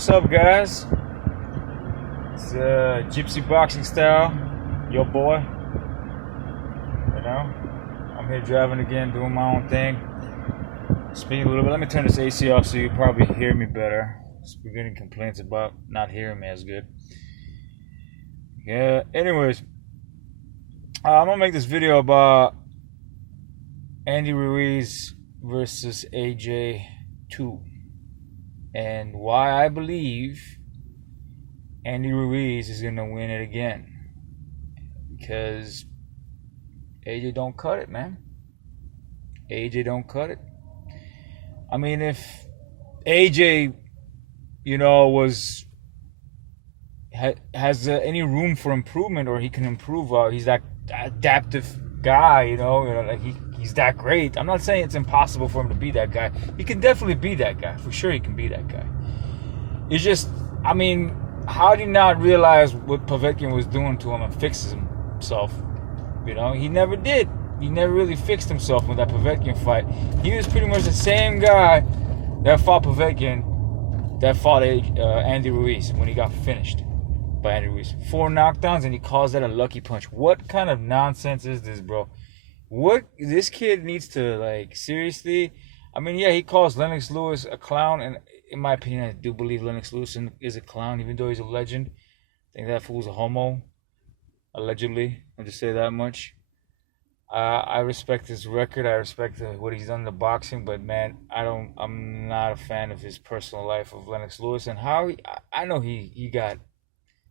What's up, guys? It's Gypsy Boxing Style, your boy. You know, I'm here driving again, doing my own thing. Speaking a little bit. Let me turn this AC off so you probably hear me better. We're getting complaints about not hearing me as good. Yeah. Anyways, I'm gonna make this video about Andy Ruiz versus AJ 2. And why I believe Andy Ruiz is going to win it again. Because AJ don't cut it, man. AJ don't cut it. I mean, if AJ, has any room for improvement, or he can improve, he's that adaptive guy, like he's that great. I'm not saying it's impossible for him to be that guy. He can definitely be that guy. For sure he can be that guy. It's just, I mean, how did he not realize what Povetkin was doing to him and fix himself? He never did. He never really fixed himself with that Povetkin fight. He was pretty much the same guy that fought Povetkin, that fought Andy Ruiz when he got finished by Andy Ruiz. 4 knockdowns, and he calls that a lucky punch. What kind of nonsense is this, bro? What this kid needs to, seriously. I mean, yeah, he calls Lennox Lewis a clown, and in my opinion, I do believe Lennox Lewis is a clown, even though he's a legend. I think that fool's a homo, allegedly. I'll just say that much. I respect his record. I respect what he's done in the boxing, but man, I'm not a fan of his personal life of Lennox Lewis and how I know he got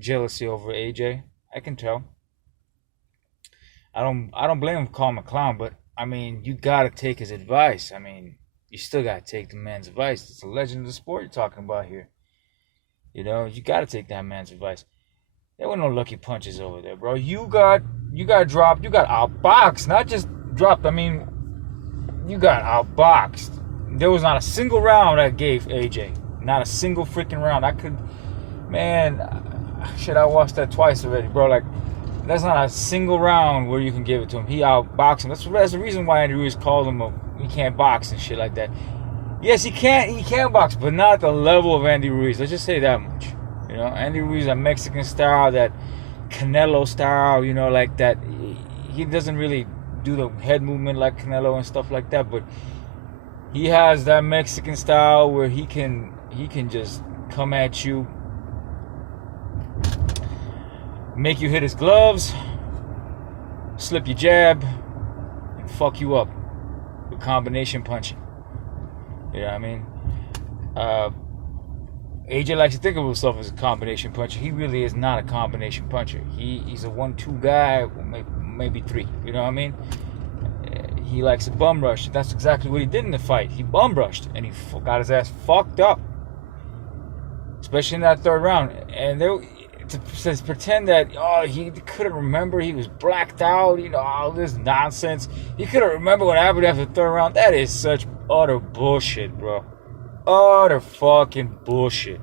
jealousy over AJ. I can tell. I don't blame him for calling him a clown, but I mean, you gotta take his advice. I mean, you still gotta take the man's advice. It's a legend of the sport you're talking about here. You gotta take that man's advice. There were no lucky punches over there, bro. You got dropped. You got outboxed, not just dropped. I mean, you got outboxed. There was not a single round I gave AJ. Not a single freaking round. I watched that twice already, bro. That's not a single round where you can give it to him. He outboxed him. That's the reason why Andy Ruiz called him he can't box and shit like that. Yes, he can box, but not at the level of Andy Ruiz. Let's just say that much. Andy Ruiz, that Mexican style, that Canelo style, like that. He doesn't really do the head movement like Canelo and stuff like that, but he has that Mexican style where he can just come at you, make you hit his gloves, slip your jab, and fuck you up with combination punching. You know what I mean? AJ likes to think of himself as a combination puncher. He really is not a combination puncher. He's a 1-2 guy, maybe 3. You know what I mean? He likes to bum rush. That's exactly what he did in the fight. He bum rushed, and he got his ass fucked up, especially in that 3rd round. And to pretend that he couldn't remember, he was blacked out, all this nonsense. He couldn't remember what happened after the 3rd round. That is such utter bullshit, bro. Utter fucking bullshit.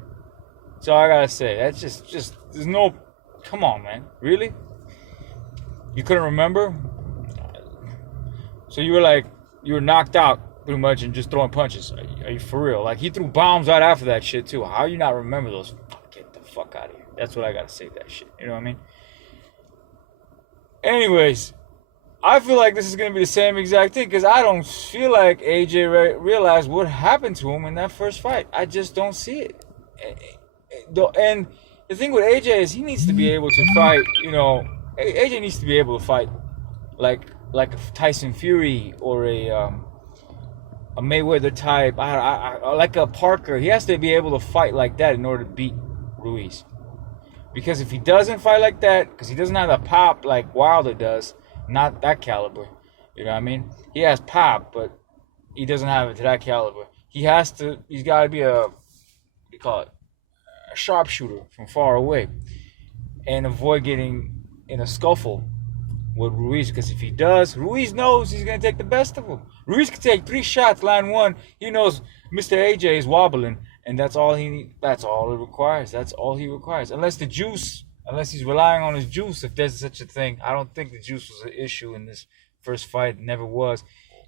That's all I gotta say. That's just there's no. Come on, man. Really? You couldn't remember? So you were knocked out pretty much and just throwing punches. Are you for real? He threw bombs right after that shit too. How you not remember those? Get the fuck out of here. That's what I gotta say to that shit. You know what I mean? Anyways, I feel like this is going to be the same exact thing because I don't feel like AJ realized what happened to him in that first fight. I just don't see it. And the thing with AJ is he needs to be able to fight, AJ needs to be able to fight like a Tyson Fury or a Mayweather type, like a Parker. He has to be able to fight like that in order to beat Ruiz. Because if he doesn't fight like that, because he doesn't have the pop like Wilder does, not that caliber, you know what I mean? He has pop, but he doesn't have it to that caliber. He's got to be a sharpshooter from far away and avoid getting in a scuffle with Ruiz, because if he does, Ruiz knows he's going to take the best of him. Ruiz can take 3 shots, land 1. He knows Mr. AJ is wobbling, and that's all it requires. That's all he requires. Unless he's relying on his juice, if there's such a thing. I don't think the juice was an issue in this first fight. It never was.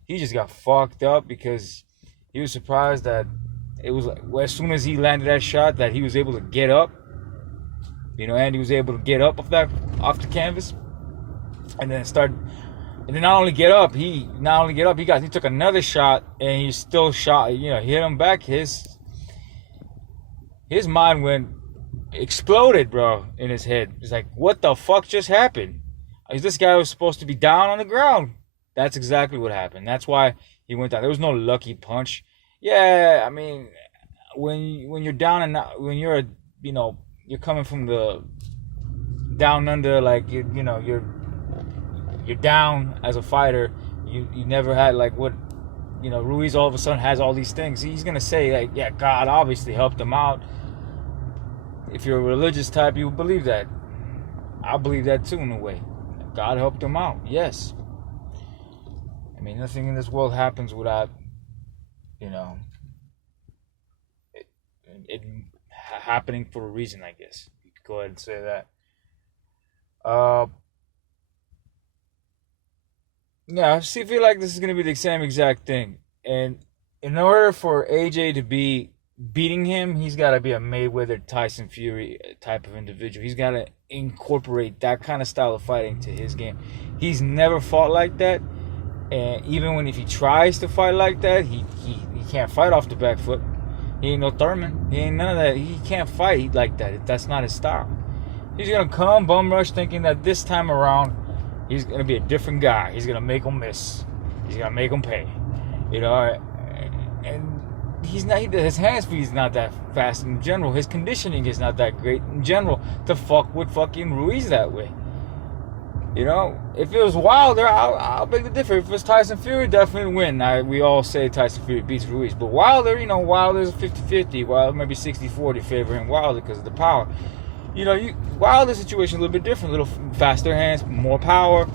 He just got fucked up because he was surprised that It was like, well, as soon as he landed that shot, that he was able to get up. You know, Andy was able to get up off the canvas, and then start. And then not only get up, he took another shot, and he still shot. You know, hit him back. His mind exploded, bro, in his head. He's like, what the fuck just happened? This guy was supposed to be down on the ground. That's exactly what happened. That's why he went down. There was no lucky punch. Yeah, I mean, when you're down and when you're you're coming from the down under, like you're down as a fighter. You never had like what Ruiz all of a sudden has all these things. He's gonna say like, yeah, God obviously helped him out. If you're a religious type, you believe that. I believe that too in a way. God helped him out. Yes. I mean, nothing in this world happens without, it happening for a reason, I guess. You could go ahead and say that. Yeah, I feel like this is going to be the same exact thing. And in order for AJ to be beating him, he's got to be a Mayweather, Tyson Fury type of individual. He's got to incorporate that kind of style of fighting to his game. He's never fought like that. And even if he tries to fight like that, he can't fight off the back foot. He ain't no Thurman. He ain't none of that. He can't fight like that. That's not his style. He's going to come bum rush thinking that this time around he's going to be a different guy. He's going to make him miss. He's going to make him pay. And he's not. His hand speed is not that fast in general. His conditioning is not that great in general to fuck with fucking Ruiz that way. If it was Wilder, I'll beg the difference. If it was Tyson Fury, definitely win. We all say Tyson Fury beats Ruiz. But Wilder's a 50-50. Wilder maybe 60-40 favoring Wilder because of the power. Wilder's situation a little bit different. A little faster hands, more power,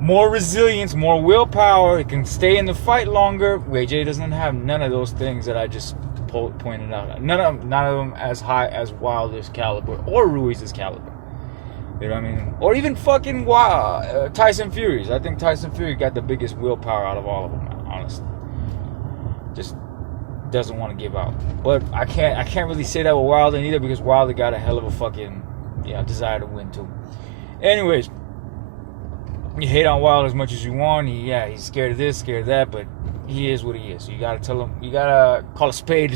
more resilience, more willpower. He can stay in the fight longer. AJ doesn't have none of those things that I just pointed out. None of them as high as Wilder's caliber or Ruiz's caliber. You know what I mean? Or even fucking Tyson Fury's. I think Tyson Fury got the biggest willpower out of all of them, honestly. Just doesn't want to give out. But I can't really say that with Wilder either because Wilder got a hell of a fucking desire to win too. Anyways, you hate on Wilder as much as you want. He's scared of this, scared of that, but he is what he is. So you gotta tell him. You gotta call a spade,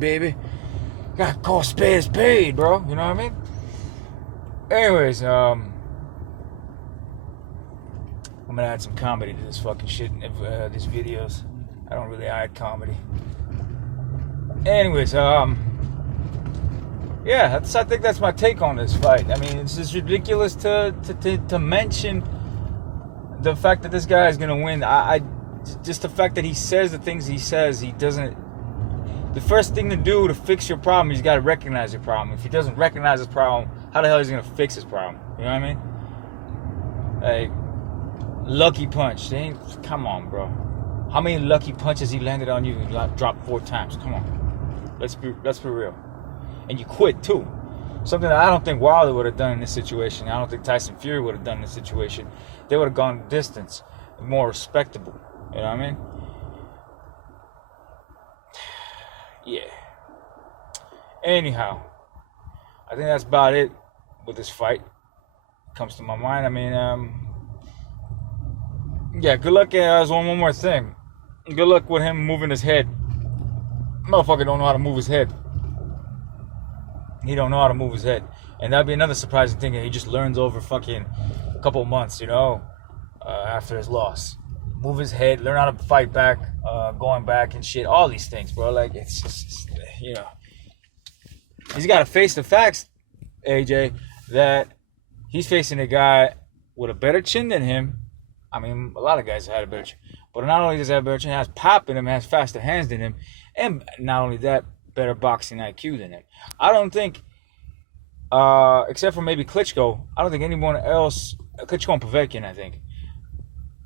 baby. You gotta call a spade, bro. You know what I mean? Anyways, I'm gonna add some comedy to this fucking shit in these videos. I don't really add comedy. Anyways, I think that's my take on this fight. I mean, it's just ridiculous to mention the fact that this guy is gonna win. I just the fact that he says the things he says, he doesn't. The first thing to do to fix your problem, he's got to recognize your problem. If he doesn't recognize his problem, how the hell is he gonna fix his problem? You know what I mean? Like, lucky punch. Come on, bro. How many lucky punches he landed on you? Dropped 4 times. Come on. Let's be real. And you quit too. Something that I don't think Wilder would have done in this situation. I don't think Tyson Fury would have done in this situation. They would have gone distance, more respectable. You know what I mean? Yeah. Anyhow, I think that's about it with this fight. Comes to my mind. I mean, good luck. There's one more thing. Good luck with him moving his head. Motherfucker don't know how to move his head. He don't know how to move his head. And that'd be another surprising thing that he just learns over fucking a couple of months, after his loss. Move his head, learn how to fight back, going back and shit. All these things, bro. Like, it's just, he's got to face the facts, AJ, that he's facing a guy with a better chin than him. I mean, a lot of guys have had a better chin. But not only does he have a better chin, he has pop in him, has faster hands than him. And not only that, better boxing IQ than him. I don't think, except for maybe Klitschko, I don't think anyone else, Klitschko and Povetkin, I think,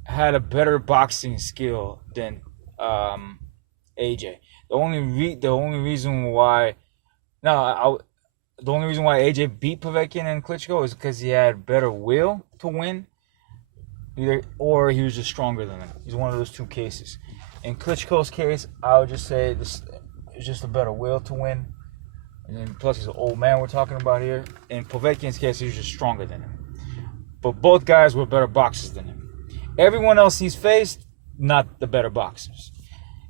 had a better boxing skill than AJ. The only reason why AJ beat Povetkin and Klitschko is because he had better will to win, or he was just stronger than him. He's one of those two cases. In Klitschko's case, I would just say this it's just a better will to win. And then plus he's an old man we're talking about here. In Povetkin's case, he's just stronger than him. But both guys were better boxers than him. Everyone else he's faced, not the better boxers.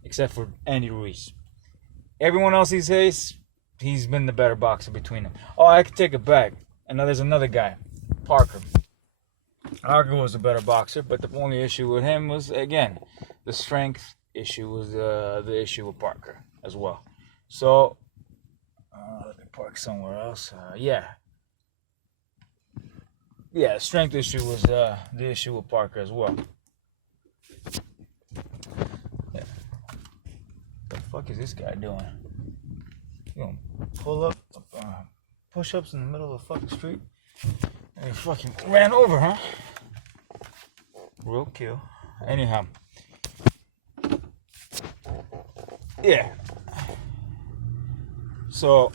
Except for Andy Ruiz. Everyone else he's faced, he's been the better boxer between them. Oh, I could take it back. And now there's another guy, Parker. Parker was a better boxer, but the only issue with him was, again, the strength issue was the issue with Parker as well. So, let me park somewhere else. Yeah, strength issue was the issue with Parker as well. Yeah. What the fuck is this guy doing? You gonna pull up, push-ups in the middle of the fucking street? And he fucking ran over, huh? Real kill. Anyhow. Yeah. So,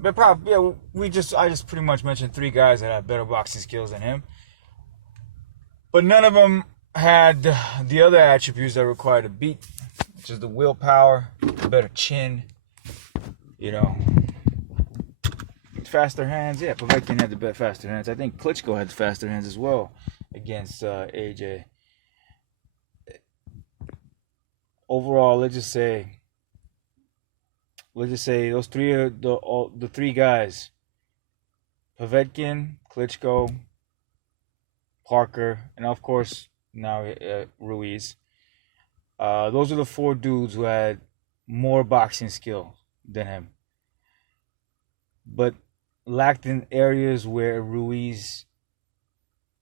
but probably, yeah, I just pretty much mentioned 3 guys that had better boxing skills than him. But none of them had the other attributes that are required to beat, which is the willpower, the better chin, faster hands. Yeah, Povetkin had the faster hands. I think Klitschko had faster hands as well against AJ. Overall, let's just say those three are the 3 guys: Povetkin, Klitschko, Parker, and of course now Ruiz. Those are the 4 dudes who had more boxing skill than him, but lacked in areas where Ruiz,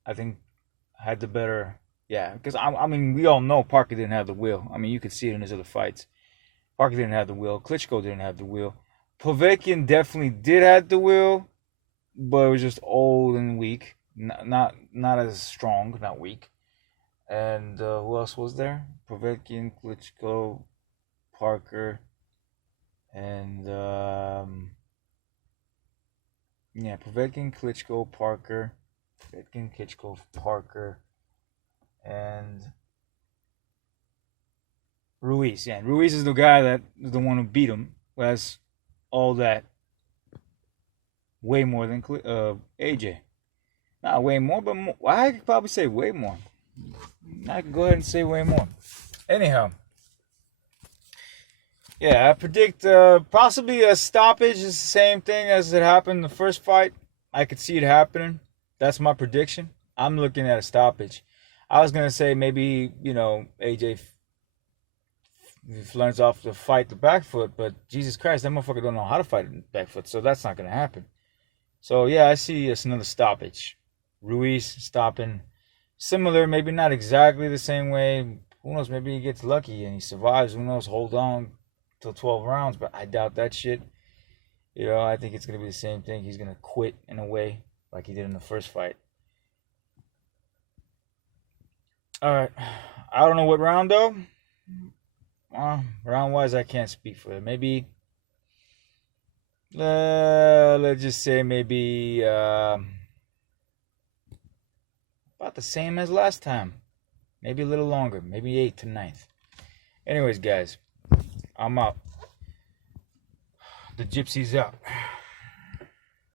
I think, had the better. Yeah, because I mean, we all know Parker didn't have the will. I mean, you could see it in his other fights. Parker didn't have the will. Klitschko didn't have the will. Povetkin definitely did have the will, but it was just old and weak. Not as strong, not weak. And who else was there? Povetkin, Klitschko, Parker, and Povetkin, Klitschko, Parker, and Ruiz. Yeah, Ruiz is the guy that is the one who beat him, who has all that, way more than AJ. Not way more, but more. I could probably say way more. I can go ahead and say way more. Anyhow, yeah, I predict possibly a stoppage is the same thing as it happened in the first fight. I could see it happening. That's my prediction. I'm looking at a stoppage. I was going to say maybe, AJ learns off to fight the back foot, but Jesus Christ, that motherfucker don't know how to fight the back foot, so that's not going to happen. So, yeah, I see it's another stoppage. Ruiz stopping. Similar, maybe not exactly the same way. Who knows, maybe he gets lucky and he survives. Who knows, hold on till 12 rounds, but I doubt that shit. I think it's going to be the same thing. He's going to quit in a way like he did in the first fight. All right. I don't know what round, though. Round-wise, I can't speak for it. Maybe, let's just say maybe about the same as last time. Maybe a little longer. Maybe 8th to 9th. Anyways, guys, I'm out. The gypsy's out.